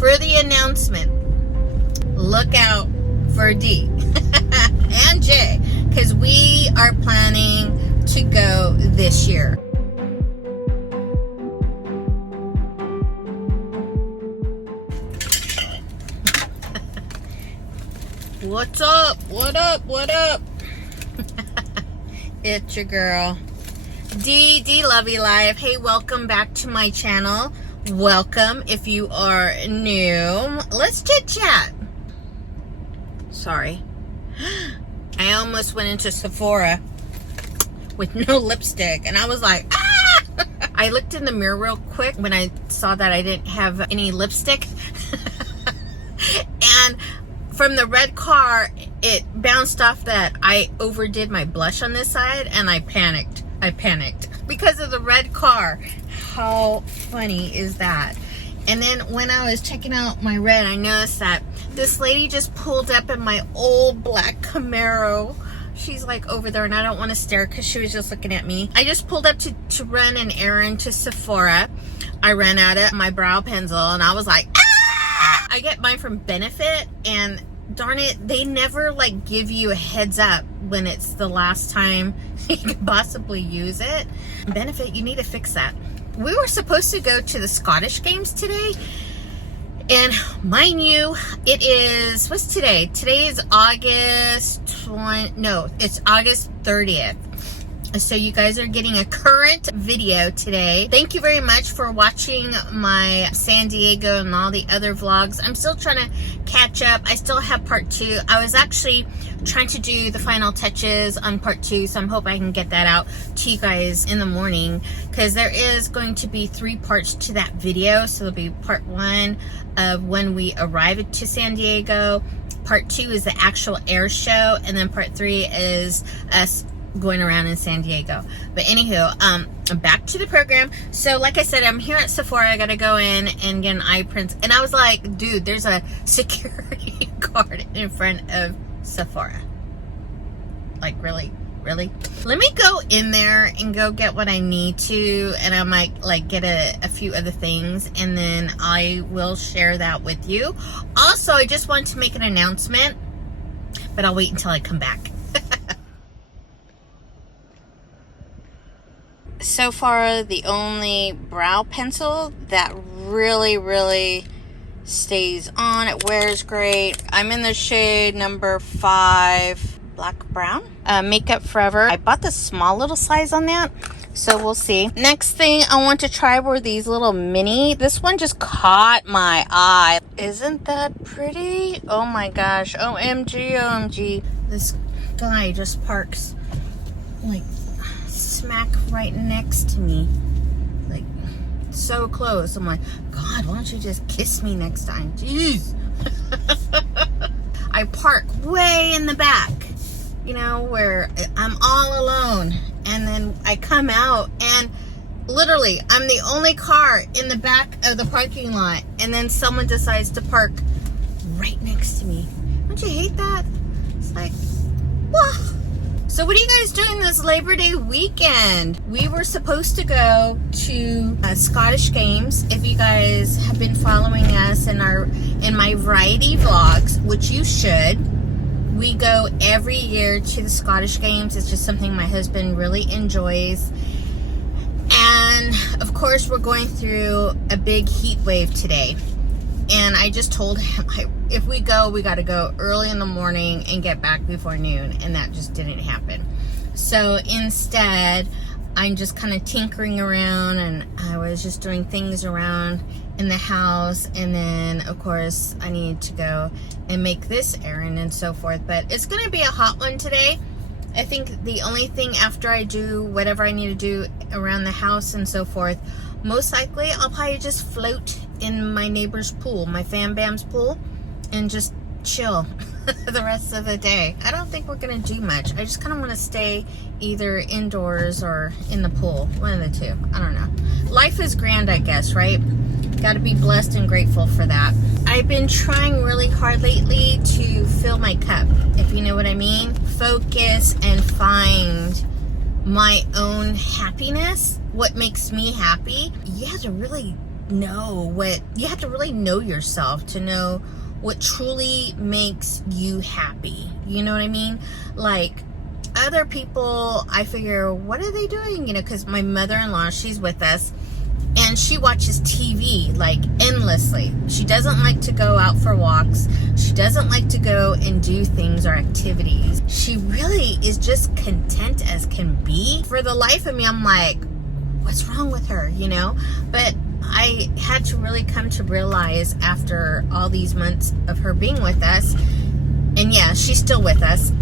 for the announcement, look out for Dee and Jay, because we are planning to go this year. What's up? What up? What up? It's your girl, Dee Lovely Life. Hey, welcome back to my channel. Welcome if you are new. Let's chit chat. Sorry. I almost went into Sephora with no lipstick and I was like, ah! I looked in the mirror real quick when I saw that I didn't have any lipstick. And from the red car, it bounced off that I overdid my blush on this side and I panicked. Because of the red car. How funny is that? And then when I was checking out my red, I noticed that this lady just pulled up in my old black Camaro. She's like over there and I don't want to stare because she was just looking at me. I just pulled up to run an errand to Sephora. I ran out of my brow pencil and I was like, ah! I get mine from Benefit, and darn it, they never like give you a heads up when it's the last time you could possibly use it. Benefit, you need to fix that. We were supposed to go to the Scottish Games today, and mind you, it is, what's today? Today is August 20, no, it's August 30th. So you guys are getting a current video today. Thank you very much for watching my San Diego and all the other vlogs. I'm still trying to catch up. I still have part 2. I was actually trying to do the final touches on part 2, so I'm hoping I can get that out to you guys in the morning, because there is going to be 3 parts to that video. So there'll be part 1 of when we arrive to San Diego, part 2 is the actual air show, and then part 3 is us going around in San Diego. But anywho, back to the program. So like I said, I'm here at Sephora. I gotta go in and get an eye print, and I was like, dude, there's a security guard in front of Sephora. Like, really? Let me go in there and go get what I need to, and I might like get a few other things, and then I will share that with you. Also, I just wanted to make an announcement, but I'll wait until I come back. So far, the only brow pencil that really stays on, it wears great. I'm in the shade number 5, black brown. Makeup Forever. I bought the small little size on that, so we'll see. Next thing I want to try were these little mini. This one just caught my eye. Isn't that pretty? Oh my gosh. OMG. This guy just parks like smack right next to me, like so close. I'm like, God, why don't you just kiss me next time? Jeez. I park way in the back, you know, where I'm all alone, and then I come out and literally I'm the only car in the back of the parking lot, and then someone decides to park right next to me. Don't you hate that? It's like, whoa. So what are you guys doing this Labor Day weekend? We were supposed to go to Scottish Games. If you guys have been following us in my VarieDEE Vlogs, which you should, we go every year to the Scottish Games. It's just something my husband really enjoys. And of course, we're going through a big heat wave today. And I just told him, if we go, we got to go early in the morning and get back before noon. And that just didn't happen. So instead, I'm just kind of tinkering around, and I was just doing things around in the house. And then, of course, I need to go and make this errand and so forth. But it's going to be a hot one today. I think the only thing after I do whatever I need to do around the house and so forth, most likely I'll probably just float in my neighbor's pool, my Fam Bam's pool, and just chill the rest of the day. I don't think we're gonna do much. I just kind of want to stay either indoors or in the pool, one of the two. I don't know. Life is grand, I guess, right? Got to be blessed and grateful for that. I've been trying really hard lately to fill my cup, if you know what I mean. Focus and find my own happiness, what makes me happy. You have to really really know yourself to know what truly makes you happy. You know what I mean? Like, other people, I figure, what are they doing? You know, because my mother-in-law, she's with us, and she watches TV like endlessly. She doesn't like to go out for walks. She doesn't like to go and do things or activities. She really is just content as can be. For the life of me, I'm like, what's wrong with her, you know? But I had to really come to realize after all these months of her being with us, and yeah, she's still with us,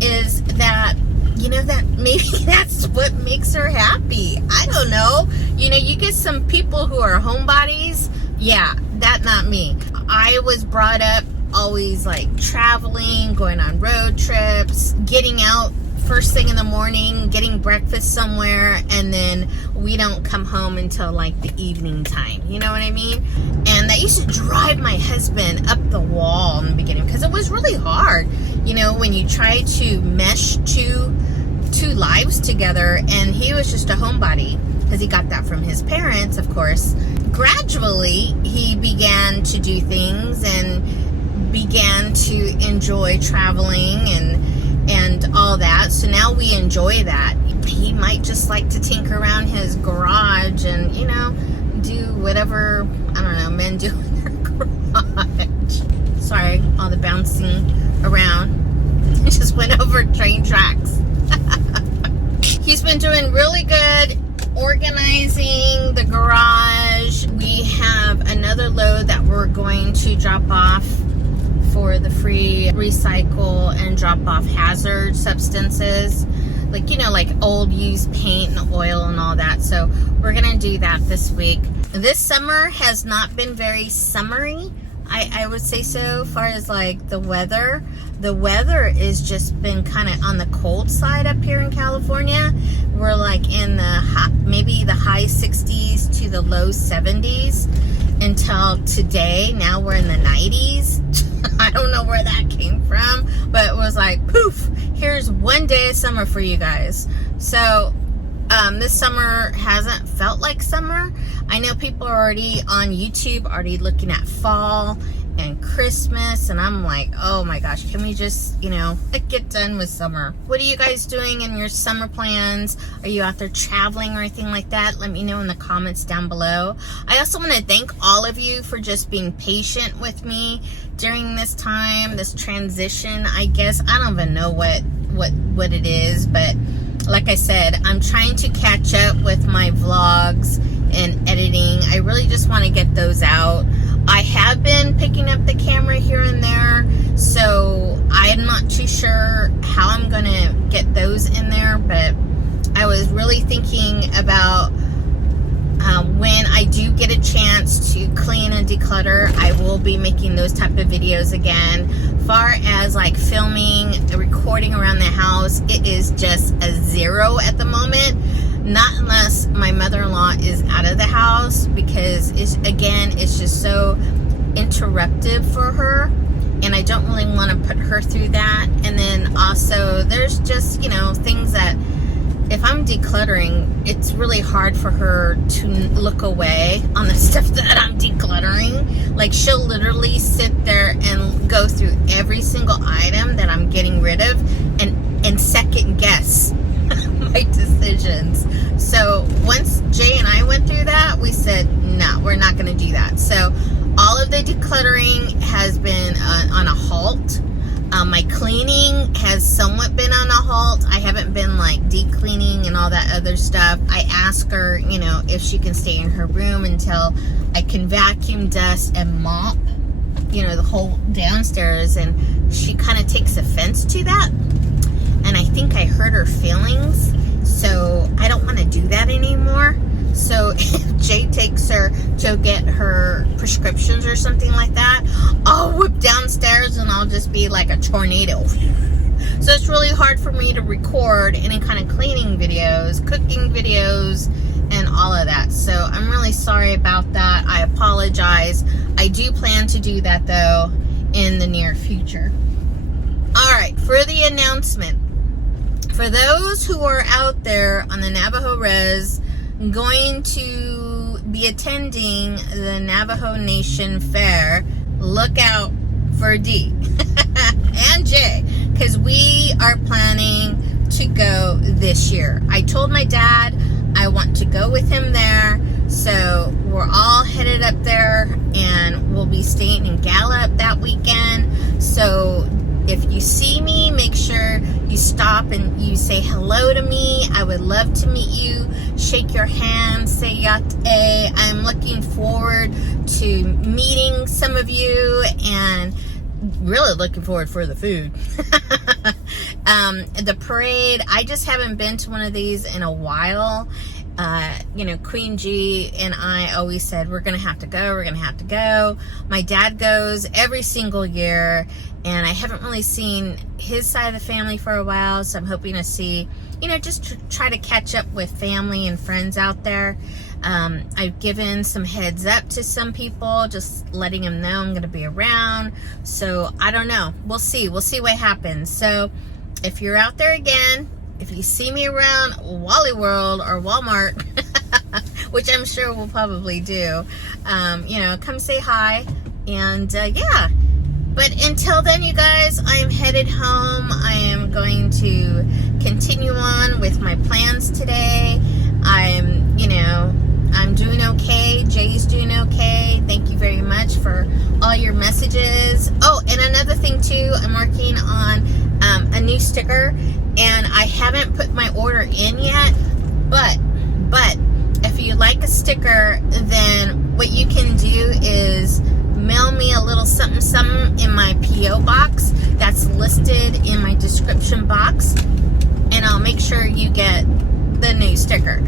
is that, you know, that maybe that's what makes her happy. I don't know. You know, you get some people who are homebodies. Yeah, that's not me. I was brought up always like traveling, going on road trips, getting out first thing in the morning, getting breakfast somewhere, and then we don't come home until like the evening time. You know what I mean? And that used to drive my husband up the wall in the beginning because it was really hard, you know, when you try to mesh two lives together. And he was just a homebody because he got that from his parents, of course. Gradually, he began to do things and began to enjoy traveling and all that. So now we enjoy that. He might just like to tinker around his garage and, you know, do whatever, I don't know, men do in their garage. Sorry, all the bouncing around. It just went over train tracks. He's been doing really good organizing the garage. We have another load that we're going to drop off for the free recycle and drop off hazard substances, like, you know, like old used paint and oil and all that. So we're gonna do that this week. This summer has not been very summery, I would say so, far as like the weather. The weather is just been kind of on the cold side up here in California. We're like in the maybe the high 60s to the low 70s until today. Now we're in the 90s. I don't know where that came from, but it was like, poof, here's one day of summer for you guys. So this summer hasn't felt like summer. I know people are already on YouTube, already looking at fall and Christmas, and I'm like, oh my gosh, can we just, you know, get done with summer? What are you guys doing in your summer plans? Are you out there traveling or anything like that? Let me know in the comments down below. I also want to thank all of you for just being patient with me during this time, this transition, I guess. I don't even know what it is, but like I said, I'm trying to catch up with my vlogs and editing. I really just want to get those out. I have been picking up the camera here and there, so I'm not too sure how I'm going to get those in there, but I was really thinking about when I do get a chance to clean and declutter, I will be making those type of videos again. Far as like filming, recording around the house, it is just a zero at the moment. Not unless my mother-in-law is out of the house, because it's just so interruptive for her, and I don't really want to put her through that. And then also there's just, you know, things that if I'm decluttering, it's really hard for her to look away on the stuff that I'm decluttering. Like, she'll literally sit there and go through every single item that I'm getting rid of and second guess my decisions. So once Jay and I went through that, we said, no, we're not going to do that. So all of the decluttering has been on a halt. My cleaning has somewhat been on a halt. I haven't been like deep cleaning and all that other stuff. I ask her, you know, if she can stay in her room until I can vacuum, dust, and mop, you know, the whole downstairs. And she kind of takes offense to that. And I think I hurt her feelings. So I don't want to do that anymore. So if Jay takes her to get her prescriptions or something like that, I'll whip downstairs and I'll just be like a tornado. So it's really hard for me to record any kind of cleaning videos, cooking videos, and all of that. So I'm really sorry about that. I apologize. I do plan to do that though in the near future. All right, for the announcement. For those who are out there on the Navajo res going to be attending the Navajo Nation Fair. Look out for Dee and Jay, because we are planning to go this year. I told my dad I want to go with him there, so we're all headed up there, and we'll be staying in Gallup that weekend. So if you see me, make sure you stop and you say hello to me. I would love to meet you, shake your hand, say yate. I'm looking forward to meeting some of you, and really looking forward for the food. The parade, I just haven't been to one of these in a while. Queen G and I always said, we're going to have to go. My dad goes every single year, and I haven't really seen his side of the family for a while, so I'm hoping to see, just try to catch up with family and friends out there. I've given some heads up to some people, just letting them know I'm going to be around. So I don't know. We'll see what happens. So if you're out there again, if you see me around Wally World or Walmart, which I'm sure we'll probably do, come say hi. And yeah. But until then, you guys, I am headed home. I am going to continue on with my plans today. I'm doing okay. Jay's doing okay. Thank you very much for all your messages. Oh, and another thing too, I'm working on a new sticker, and I haven't put my order in yet, but if you like a sticker, then what you can do is mail me a little something in my P.O. box that's listed in my description box, and I'll make sure you get the new sticker.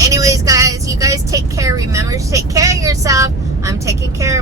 Anyways, guys, you guys take care. Remember to take care of yourself. I'm taking care